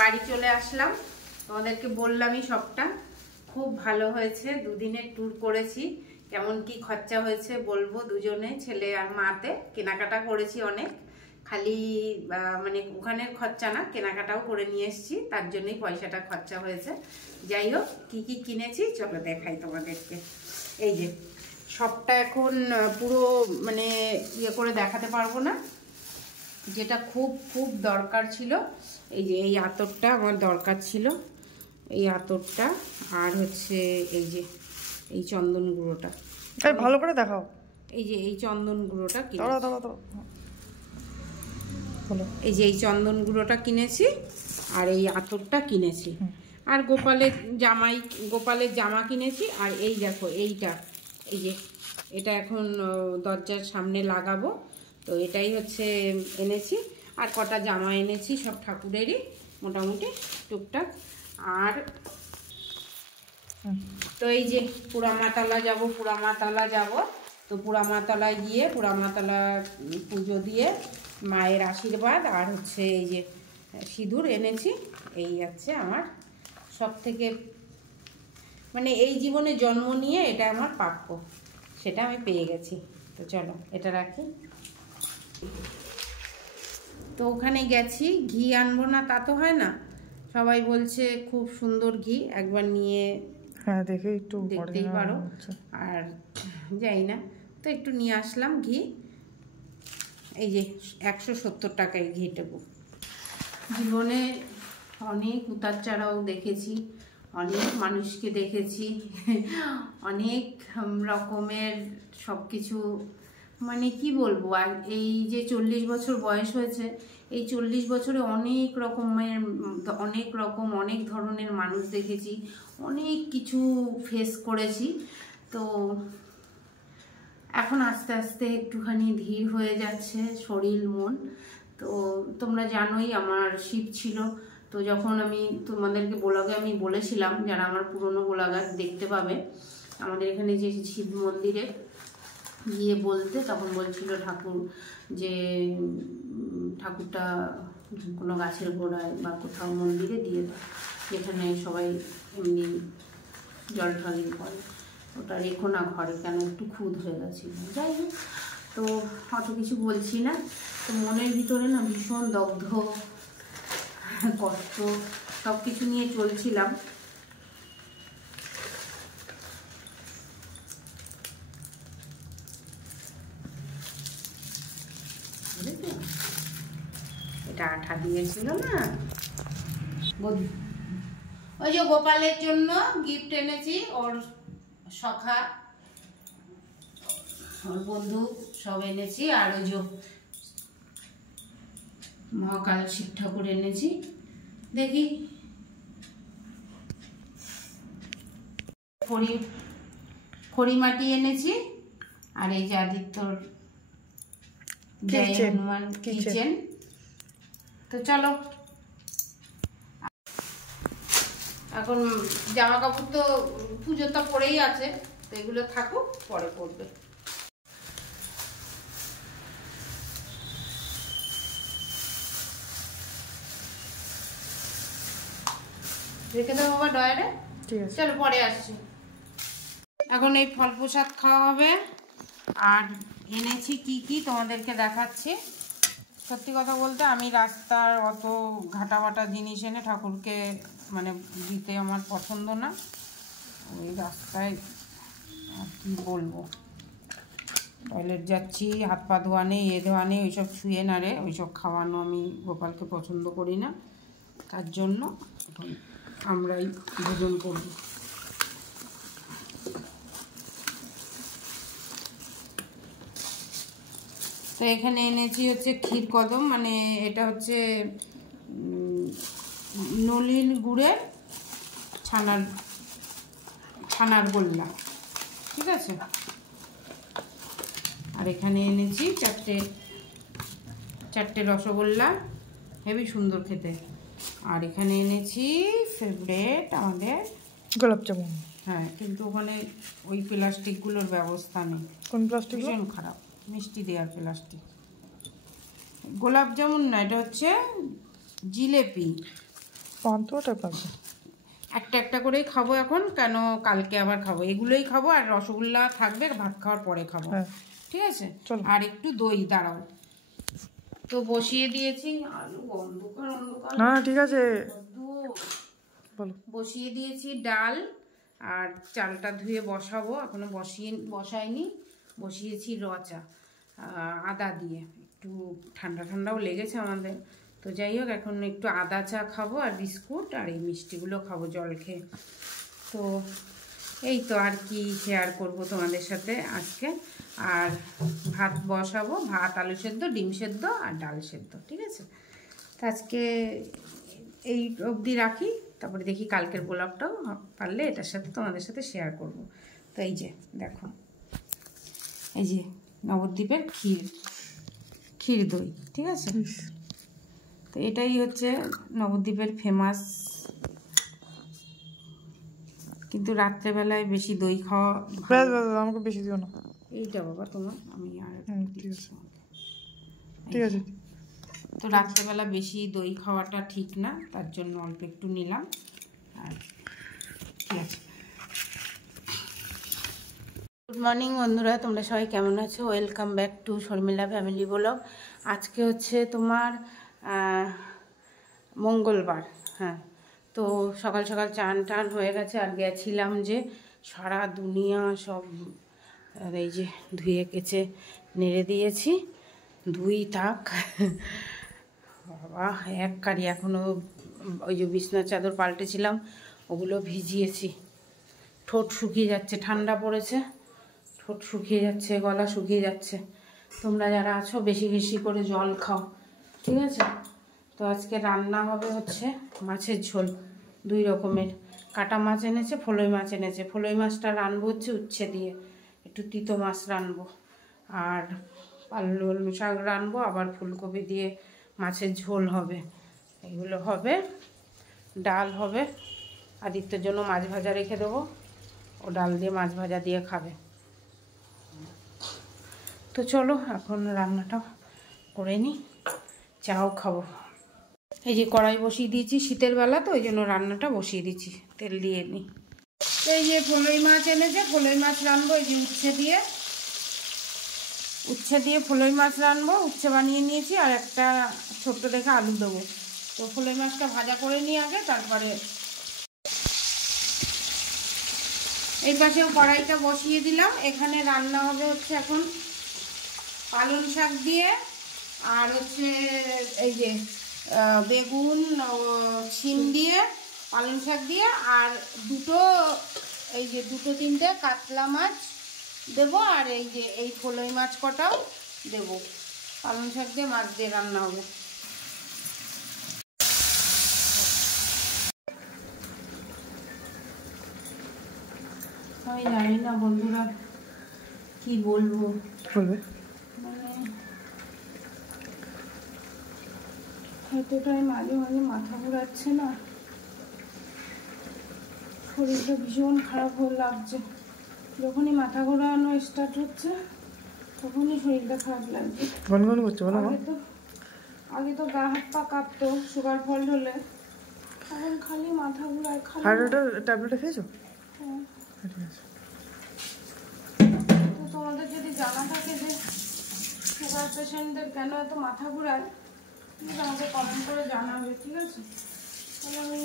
বাড়ি চলে আসলাম, তোমাদেরকে বললামই সবটা। খুব ভালো হয়েছে, দুদিনের ট্যুর করেছি। কেমন কি খরচা হয়েছে বলবো, দুজনে ছেলে আর মাতে কেনাকাটা করেছি অনেক। খালি মানে ওখানের খরচা না, কেনাকাটাও করে নিয়ে এসেছি, তার জন্যই পয়সাটা খরচা হয়েছে। যাই হোক, কি কি কিনেছি চলো দেখাই তোমাদেরকে। এই যে সবটা এখন পুরো মানে ইয়ে করে দেখাতে পারবো না, যেটা খুব খুব দরকার ছিল। এই যে এই আতরটা আমার দরকার ছিল, এই আতরটা, আর হচ্ছে এই যে এই চন্দন গুঁড়োটা। ভালো করে দেখাও। এই যে এই চন্দন গুঁড়োটা এই যে এই চন্দন গুঁড়োটা কিনেছি, আর এই আতরটা কিনেছি, আর গোপালের জামা কিনেছি। আর এই দেখো এইটা, এই যে এটা এখন দরজার সামনে লাগাবো, তো এটাই হচ্ছে এনেছি। আর কটা জামা এনেছি, সব ঠাকুরেরই মোটামুটি টুকটাক। আর তো এই যে পোড়ামাতলা যাব, তো পোড়ামাতলায় গিয়ে পোড়ামাতলা পুজো দিয়ে মায়ের আশীর্বাদ আর হচ্ছে এই যে সিঁদুর এনেছি। এই হচ্ছে আমার সব থেকে মানে এই জীবনে জন্ম নিয়ে এটা আমার প্রাপ্য, সেটা আমি পেয়ে গেছি। তো চলো এটা রাখি। তো ওখানে গেছি, ঘি আনবো না তা তো হয় না, সবাই বলছে খুব সুন্দর ঘি, একবার নিয়ে দেখে একটু দেখতেই পারো। আর যাই না, তো একটু নিয়ে আসলাম ঘি। এই যে 170 টাকায় ঘিটুকু। জীবনে অনেক উতার চড়াও দেখেছি, অনেক মানুষকে দেখেছি, অনেক রকমের সব কিছু, মানে কি বলবো। আর এই যে 40 বছর বয়স হয়েছে, এই 40 বছরে অনেক ধরনের মানুষ দেখেছি, অনেক কিছু ফেস করেছি। তো এখন আস্তে আস্তে একটুখানি ধীর হয়ে যাচ্ছে শরীর মন। তো তোমরা জানোই আমার শিব ছিল, তো যখন আমি তোমাদেরকে ব্লগে আমি বলেছিলাম, যারা আমার পুরনো ব্লগার দেখতে পাবে, আমাদের এখানে যে শিব মন্দিরে গিয়ে বলতে, তখন বলছিল ঠাকুর যে ঠাকুরটা কোনো গাছের গোড়ায় বা কোথাও মন্দিরে দিয়ে দাও, যেখানে সবাই এমনি জল ঢালি করে, ওটা রেখো না ঘরে, কেন একটু খুঁত হয়ে গেছিল। যাই হোক, তো অত কিছু বলছি না। তো মনের ভিতরে না ভীষণ দগ্ধ, কষ্ট, সব কিছু নিয়ে চলছিলাম। এটা আঠা দিয়েছিল না, ওই যে গোপালের জন্য গিফট এনেছি, ওর সখা ওর বন্ধু সব এনেছি। আর ওই যে মহাকাল শিব ঠাকুর এনেছি, দেখি খড়ি মাটি এনেছি। আর এই যে আদিত্যর জয় হনুমান কিচেন। তো চলো, এখন জামা কাপড় তো পুজো তো পরেই আছে, তো এগুলো থাকুক, পরে পরবে। রেখে দেবো বাবা ডয়ারে, চলো পরে আসছি। এখন এই ফল প্রসাদ খাওয়া হবে। আর এনেছি কি কি তোমাদেরকে দেখাচ্ছি। সত্যি কথা বলতে আমি রাস্তার অত ঘাটাবাটা জিনিস এনে ঠাকুরকে মানে দিতে আমার পছন্দ না। ওই রাস্তায় আর কি বলবো, টয়লেট যাচ্ছি, হাত পা ধোয়া নেই, ধোয়া নেই, ওইসব ছুঁয়ে না রে, ওইসব খাওয়ানো আমি গোপালকে পছন্দ করি না। তার জন্য এখন আমরাই ভোজন করব। তো এখানে এনেছি হচ্ছে ক্ষীর কদম, মানে এটা হচ্ছে নলিন গুড়ের ছানার গোল্লা, ঠিক আছে। আর এখানে এনেছি চারটে রসগোল্লা, হেবি সুন্দর খেতে। আর এখানে এনেছি ফেভারিট আমাদের গোলাপ জামুন। হ্যাঁ, কিন্তু ওখানে ওই প্লাস্টিকগুলোর ব্যবস্থা নেই। কোন প্লাস্টিক? ভীষণ খারাপ, মিষ্টি দেওয়ার প্লাস্টিক। গোলাপ জামুন না, এটা হচ্ছে জিলেপি। পান্তুয়া টাইপ লাগছে। একটা একটা করেই খাবো এখন, কেন কালকে আবার খাবো। এগুলোই খাবো আর রসগোল্লা থাকবে, ভাত খাওয়ার পরে খাবো। হ্যাঁ ঠিক আছে, চলো। আর একটু দই দাঁড়াও। তো বসিয়ে দিয়েছি আলু, অন্ধকার অন্ধকার। না ঠিক আছে বলো। বসিয়ে দিয়েছি ডাল, আর চালটা ধুয়ে বসাবো, এখনো বসাইনি। বসিয়েছি রচা আদা দিয়ে, একটু ঠান্ডা ঠান্ডাও লেগেছে আমাদের। তো যাই হোক, এখন একটু আদা চা খাবো আর বিস্কুট আর এই মিষ্টিগুলো খাবো জল খেয়ে। তো এই তো, আর কি শেয়ার করব তোমাদের সাথে আজকে। আর ভাত বসাবো, ভাত আলু সেদ্ধ, ডিম সেদ্ধ আর ডাল সেদ্ধ। ঠিক আছে, তো আজকে এই অবধি রাখি, তারপরে দেখি কালকের ব্লগটাও পারলে এটার সাথে তোমাদের সাথে শেয়ার করব। তো এই যে দেখো, এই যে নবদ্বীপের ক্ষীর দই। ঠিক আছে, তো এটাই হচ্ছে নবদ্বীপের ফেমাস। কিন্তু রাত্রেবেলায় বেশি দই খাওয়া আমাকে বেশি দিও না। এইটা বাবা তোমার, আমি আর ঠিক আছে ঠিক আছে। তো রাত্রেবেলা বেশি দই খাওয়াটা ঠিক না, তার জন্য অল্প একটু নিলাম। আর ঠিক আছে, গুড মর্নিং বন্ধুরা, তোমরা সবাই কেমন আছো? Welcome back to Sharmila family blog. আজকে হচ্ছে তোমার মঙ্গলবার। হ্যাঁ, তো সকাল সকাল চান টান হয়ে গেছে, আর গেছিলাম যে সারা দুনিয়া সব এই যে ধুয়ে কেচে নেড়ে দিয়েছি। ধুই থাক বাবা, এক কারি এখনও ওই যে বিছনার চাদর পাল্টেছিলাম ওগুলো ভিজিয়েছি। ঠোঁট শুকিয়ে যাচ্ছে, ঠান্ডা পড়েছে, ঠোঁট শুকিয়ে যাচ্ছে, গলা শুকিয়ে যাচ্ছে। তোমরা যারা আছো বেশি বেশি করে জল খাও। ঠিক আছে, তো আজকে রান্না হবে হচ্ছে মাছের ঝোল, 2 রকমের। কাটা মাছ এনেছে, ফলই মাছ এনেছে। ফলই মাছটা রানবো হচ্ছে উচ্ছে দিয়ে, একটু তিতো মাছ রানবো, আর পালং শাক রানবো, আবার ফুলকপি দিয়ে মাছের ঝোল হবে। এগুলো হবে, ডাল হবে। আদিত্যর জন্য মাছ ভাজা রেখে দেবো, ও ডাল দিয়ে মাছ ভাজা দিয়ে খাবে। তো চলো এখন রান্নাটা করে নিই, চাও খাবো। এই যে কড়াই বসিয়ে দিয়েছি, শীতের বেলা তো ওই জন্য রান্নাটা বসিয়ে দিচ্ছি, তেল দিয়ে নিই। এই যে ফলই মাছ এনেছে, ফলই মাছ রানবো। এই যে উচ্ছে দিয়ে ফলই মাছ রানবো, উচ্ছে বানিয়ে নিয়েছি, আর একটা ছোট্ট দেখে আলু দেবো। তো ফলই মাছটা ভাজা করে নিই আগে, তারপরে এই পাশেও কড়াইটা বসিয়ে দিলাম। এখানে রান্না হবে হচ্ছে এখন পালং শাক দিয়ে, আর হচ্ছে এই যে বেগুন শিম দিয়ে, পালং শাক দিয়ে, আর এই যে 2-3টে কাতলা মাছ দেবো, আর এই যে এই ফলই মাছ কটাও দেবো। পালং শাক দিয়ে মাছ দিয়ে রান্না হবে। আমি জানি না বন্ধুরা কি বলবো, বলবে মানে এতটাই মাঝে মাঝে মাথা ঘোরাচ্ছে না, শরীরটা ভীষণ খারাপ হয়ে লাগছে। যখনই মাথা ঘোরানো স্টার্ট হচ্ছে তখনই শরীরটা খারাপ লাগছে। গনগন করছে বলো। আগে তো গা হাত পা কাঁপতো সুগার ফল হলে, এখন খালি মাথা ঘোরায়। আর ওটা ট্যাবলেট খেয়েছো? হ্যাঁ। ঠিক আছে। তো তোমাদের যদি জানা থাকে যে সুগার পেশেন্টদের কেন এত মাথা ঘোরায়, আমাকে কমেন্ট করে জানাবে। ঠিক আছে, তাহলে আমি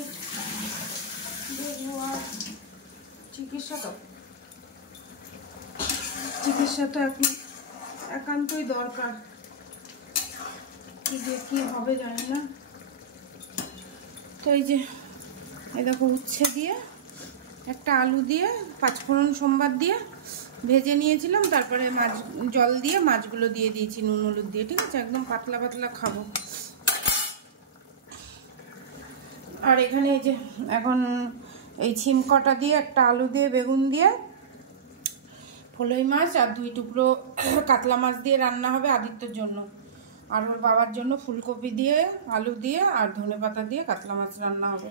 দেখবো। আর চিকিৎসা তো এখন একান্তই দরকার। কি হবে জানি না। তো এই যে এই দেখো, উচ্ছে দিয়ে একটা আলু দিয়ে 5 ফোড়ন সোমবার দিয়ে ভেজে নিয়েছিলাম, তারপরে জল দিয়ে মাছগুলো দিয়ে দিয়েছি নুন হলুদ দিয়ে। ঠিক আছে, একদম পাতলা পাতলা খাবো। আর এখানে এই যে এখন এই ছিম কটা দিয়ে, একটা আলু দিয়ে, বেগুন দিয়ে, ফলই মাছ আর 2 টুকরো কাতলা মাছ দিয়ে রান্না হবে আদিত্যর জন্য। আর ওর বাবার জন্য ফুলকপি দিয়ে, আলু দিয়ে আর ধনেপাতা দিয়ে কাতলা মাছ রান্না হবে।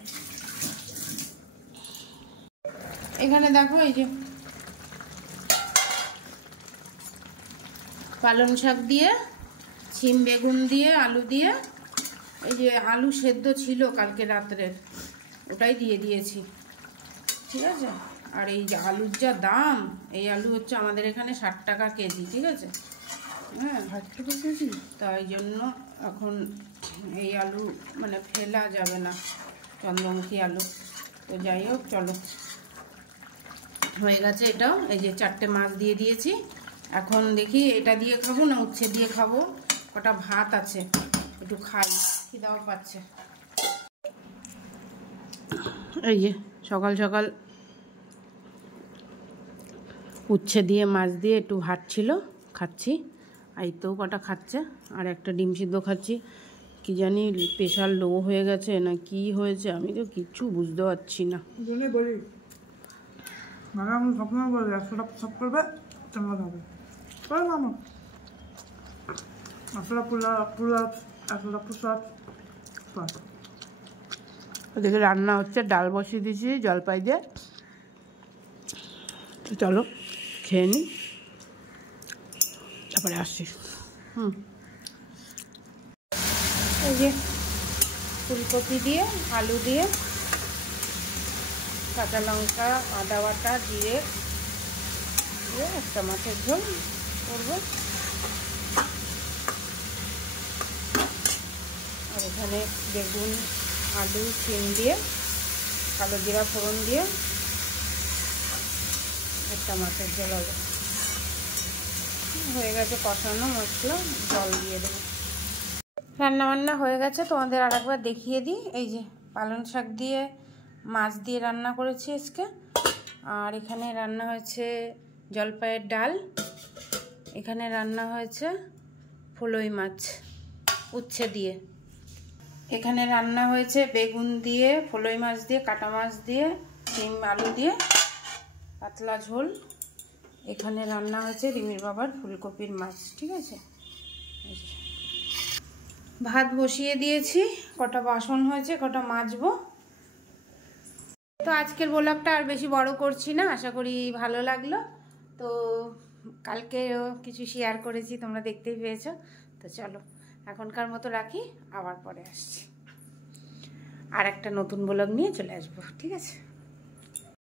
এখানে দেখো এই যে পালং শাক দিয়ে, শিম বেগুন দিয়ে, আলু দিয়ে এই যে আলু সেদ্ধ ছিল কালকে রাত্রের, ওটাই দিয়ে দিয়েছি, ঠিক আছে। আর এই যে আলুর যা দাম, এই আলু হচ্ছে আমাদের এখানে 60 টাকা কেজি, ঠিক আছে। হ্যাঁ, 60 টাকা কেজি। তাই জন্য এখন এই আলু মানে ফেলা যাবে না, চন্দ্রমুখী আলু। তো যাই হোক, চলো, হয়ে গেছে এটাও। এই যে 4টে মাছ দিয়ে দিয়েছি। এখন দেখি এটা দিয়ে খাবো না উচ্ছে দিয়ে খাবো। কটা ভাত আছে, একটু খাই, খিদাও পাচ্ছে। এই যে সকাল সকাল উচ্ছে দিয়ে মাছ দিয়ে একটু ভাত ছিল, খাচ্ছি। এই তো কটা খাচ্ছে, আর একটা ডিম সিদ্ধ খাচ্ছি। কি জানি প্রেশার লো হয়ে গেছে না কি হয়েছে, আমি তো কিচ্ছু বুঝতে পারছি না। বলি মানে আমি সবসময় বলি 100 টাকা সব করবে, তেমন হবে করে মামা। 100 টাকা পুলা 100 টাকা পুষাপ। ওদিকে রান্না হচ্ছে, ডাল বসিয়ে দিয়েছি জলপাই দিয়ে। তো চলো খেয়ে নিই, তারপরে আসছি। এই যে ফুলকপি দিয়ে, আলু দিয়ে, কাঁচা লঙ্কা, আদা বাটা, জিরে দিয়ে একটা মাছের ঝোল করবো। আর এখানে বেগুন, আলু, শিম দিয়ে, কালো জিরা ফোড়ন দিয়ে একটা মাছের ঝোল হবে। হয়ে গেছে কষানো মশলা, জল দিয়ে দেবো। রান্নাবান্না হয়ে গেছে, তোমাদের আর একবার দেখিয়ে দিই। এই যে পালং শাক দিয়ে মাছ দিয়ে রান্না করেছি আজকে। আর এখানে রান্না হয়েছে জলপাইয়ের ডাল, এখানে রান্না হয়েছে ফলই মাছ উচ্ছে দিয়ে, এখানে রান্না হয়েছে বেগুন দিয়ে, ফলই মাছ দিয়ে, কাটা মাছ দিয়ে, শিম আলু দিয়ে পাতলা ঝোল। এখানে রান্না হয়েছে রিমির বাবার ফুলকপির মাছ, ঠিক আছে। ভাত বসিয়ে দিয়েছি, কটা বাসন হয়েছে, কটা মাজবো। তো আজকের ব্লগটা আর বেশি বড় করছি না, আশা করি ভালো লাগলো। তো কালকেও কিছু শেয়ার করেছি, তোমরা দেখতেই পেয়েছো। তো চলো এখনকার মতো রাখি, আবার পরে আসছি, আর একটা নতুন ব্লগ নিয়ে চলে আসবো, ঠিক আছে।